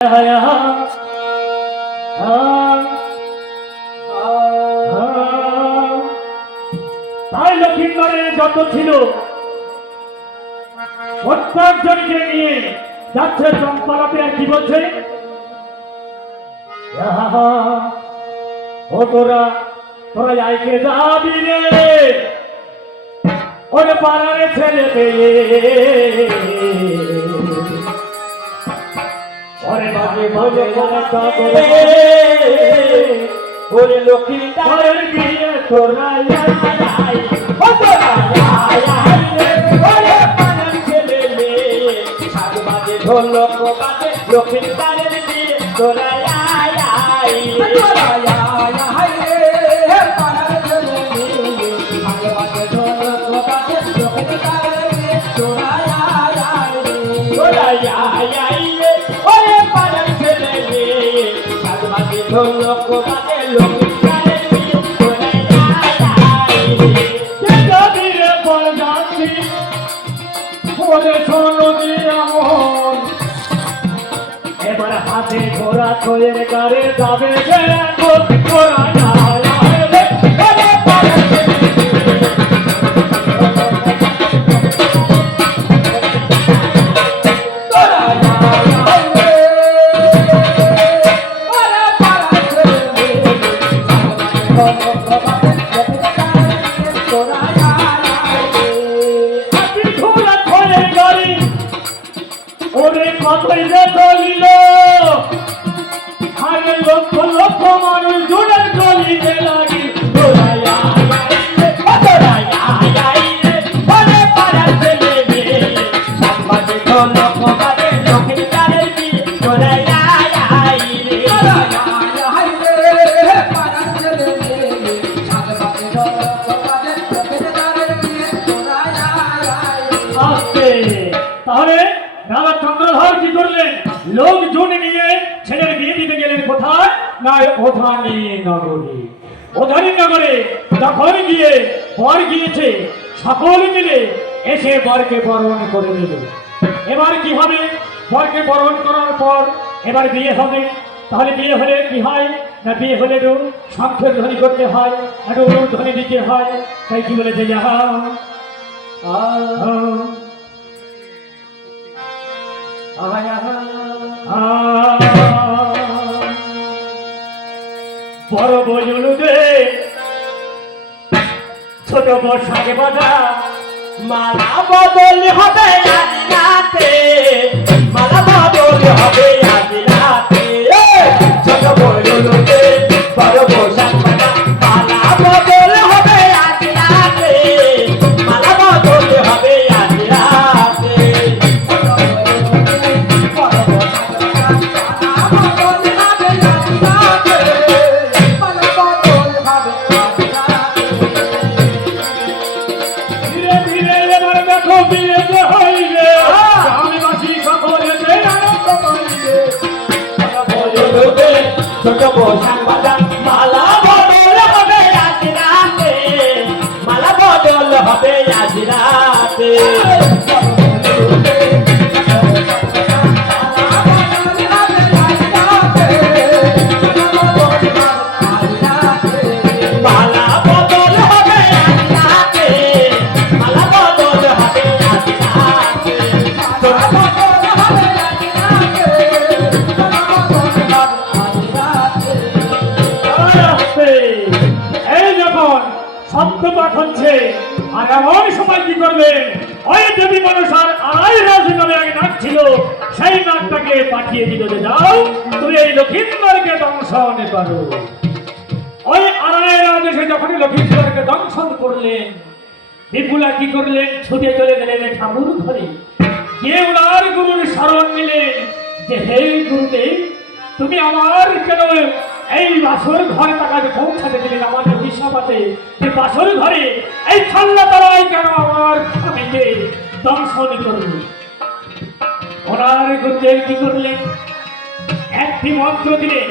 তাই লক্ষ্মীবারে যত ছিল প্রত্যেকজনকে নিয়ে যাচ্ছে চম্পারাতে। আর কি বলছে, ও তোরা তোরা যাইকে যাবি রে ওরে পাড়ারে ছেলে পেয়ে, ওরে বাজে বাজে ওরে লক্ষ্মী তারের বিয়ে তোরা ঢোলক বাজে লক্ষ্মী তারের বিয়ে তোরা ঢোলক বাজে লক্ষ্মী তারের বিয়ে তোরা দিলে পর যাচ্ছি ওরে শোনো দিয়া মন, এবার হাতে ঘোড়া খোয়ের গাড়ি যাবে ঘোড়া চলিল আরে লক্ষ লক্ষ মানুষ জুড়ে চলিতে লাগি তাহলে রাজা চন্দ্রধর কি করলেন? লোকজন নিয়ে ছেলের বিয়ে দিতে গেলেন কোথায়? না ওধানি নগরে। ওধানি নগরে যখন গিয়ে বর গিয়েছে, সকল মিলে এসে বরকে বরণ করে নিল। এবার কি হবে? বরকে বরণ করার পর এবার বিয়ে হবে। তাহলে বিয়ে হলে কি হয়? না বিয়ে হলে একটু শঙ্খের ধ্বনি করতে হয়, একটু ধ্বনি দিতে হয়। তাই কি বলেছে, বড় বজলু দে ছোট বসাকে বাজা মালা বদল হবে আজ রাতে, মালা বদল হবে আজ রাতে। ছোট বজলু দে বড় বসাক বাজা মালা বদল হবে আজ রাতে, মালা বদল হবে আজ রাতে। মালা বদল হবে আজ রাতে, মালা বদল হবে আজ রাতে। আর এমন সময় কি করলেন? ওই দেবী মানুষ আর আড়াই রাজ নামে আগে নাক ছিল, সেই নাকটাকে পাঠিয়ে দিল যে যাও তুমি এই লক্ষ্মীন্দরকে দংশন করো। ওই আড়াই রাজ এসে যখন লক্ষ্মীন্দরকে দংশন করলেন, বিপুলা কি করলেন? ছুটে চলে গেলেন ঠাকুর ঘরে, গিয়ে ওনার গুরুর শরণ নিলেন যে হে গুরুদেব, তুমি আমার কেন এই বাসর ঘরে টাকাকে পৌঁছাতে দিলেন? আমাদের হিসাবাতে যে বাসর ঘরে এই ছাল্লা তারাই কেন আমার স্বামীকে দংশন করল? ওনার গুরুদেব কি করলেন? একটি মন্ত্র দিলেন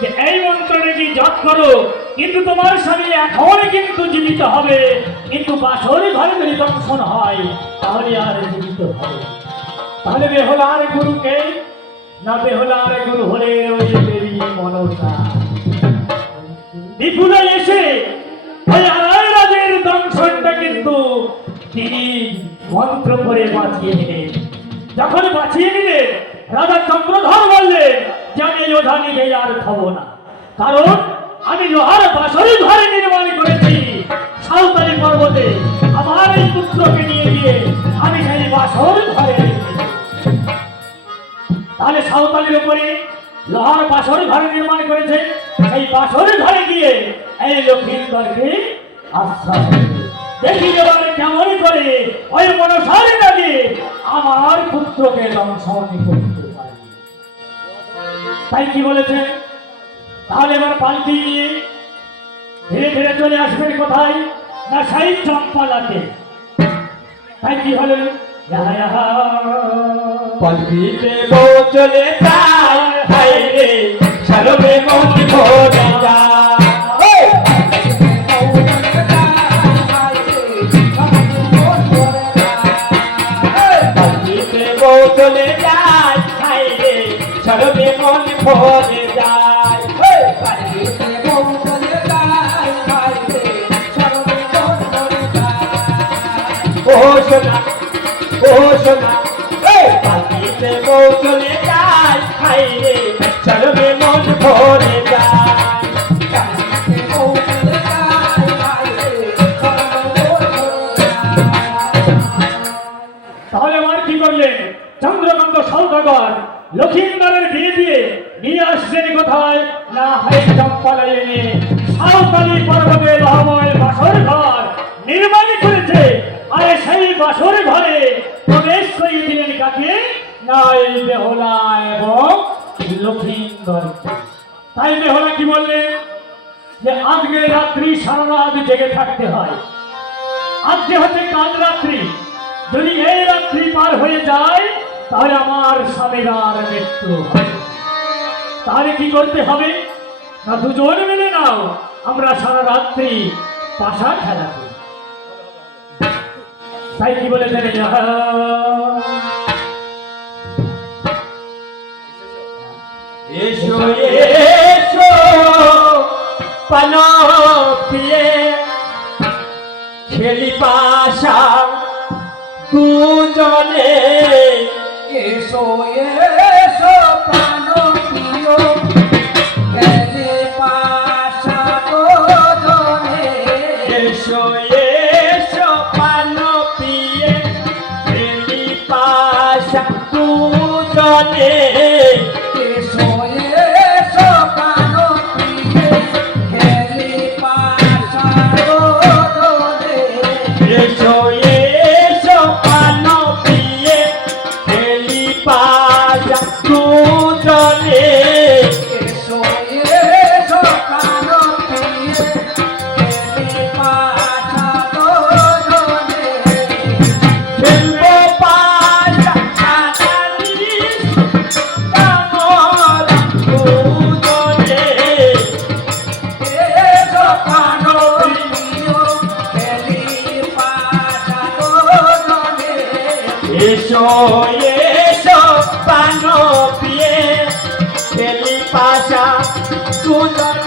যে এই মন্ত্রটা কি জপ করো, কিন্তু তোমার স্বামী এখন কিন্তু জীবিত হবে, কিন্তু বাসর ঘরে যদি দংশন হয় তাহলে আর জীবিত হবে। তাহলে বেহুলার গুরুকে না বেহুলার গুরু হলে ওই দেবী মনসা। বিপুলে এসে ওই আড়াই রাজের দংশনটা কিন্তু তিনি মন্ত্র করে বাঁচিয়ে নিলেন। যখন বাঁচিয়ে নিলেন, রাজা চন্দ্রধর বললেন যে আমি এই ওঝা নিলে আর খাবো না, কারণ আমি লোহার বাসরি ঘরে নির্মাণ করেছি সাঁওতালি পর্বতে। আমার এই পুত্রকে নিয়ে গিয়ে আমি সেই বাসর ঘরে রেখেছি। তাহলে সাঁওতালির উপরে লোহার বাসর ঘরে নির্মাণ করেছে, সেই বাসর ঘরে গিয়ে এই লক্ষিন্দরকে আশ্রয় দেবে। দেখি এবার কেমন করে ওই মনসার নাকি আমার পুত্রকে দংশন করতে পারি। তাই কি বলেছে, তাহলে এবার পাল্টি নিয়ে ধীরে ধীরে চলে আসবেন কোথায় না সেই চম্পালাতে। তাই কি হলো, পাল্টিতে বউ চলে যায়, হায় রে সরবে মন ভরে যায়। পাল্টিতে বউ চলে যায়, হায় রে সরবে মন ভরে যায়। পাল্টিতে বউ চলে যায়, হায় রে সরবে মন ভরে যায়। ও সোনা, ও সোনা, পাল্টিতে বউ চলে যায়, হায় রে সরবে মন ভরে যায়। তাহলে আমার কি করলেন, চন্দ্রকান্ত সৌদাগর লক্ষিন্দরের বিয়ে দিয়ে নিয়ে আসছেন কোথায় না হয় চম্পালায় এনে সাঁওতালি পর্বতে লোহাময় বাসর ঘর নির্মাণ করেছে। আর সেই বাসর ঘরে প্রবেশ করিয়ে দিলেন কাকে না এই বেহুলা এবং লক্ষিন্দর। তাই বেহুলা কি বললেন যে আজকে রাত্রি সারা রাত জেগে থাকতে হয়, আজকে হচ্ছে কাল রাত্রি, যদি এই রাত্রি পার হয়ে যায় তাহলে আমার স্বামীর আর মৃত্যু হবে। তাহলে কি করতে হবে না দুজন মিলে নাও আমরা সারা রাত্রি পাশা খেলা করি। তাই কি বলেছেন, এসো এসো পানো পিয়ে খেলি পাশা দুজনে। এসো এসো প্রাণো প্রিয় খেলে পাশা দুজনে। এসো এসো পানো পিয়ে খেলি পাশা দুজনে। এসো এসো প্রাণো প্রিয় খেলে পাশা দুজনে। এসো এসো পানো পিয়ে খেলি পাশা দুজনে। এসো এসো প্রাণো প্রিয় খেলে পাশা দুজনে। খেলবো পাশা কানালি কামরা দুজনে। এসো প্রাণো প্রিয় খেলে পাশা দুজনে। এসো এসো পানো পিয়ে খেলি পাশা দুজনে।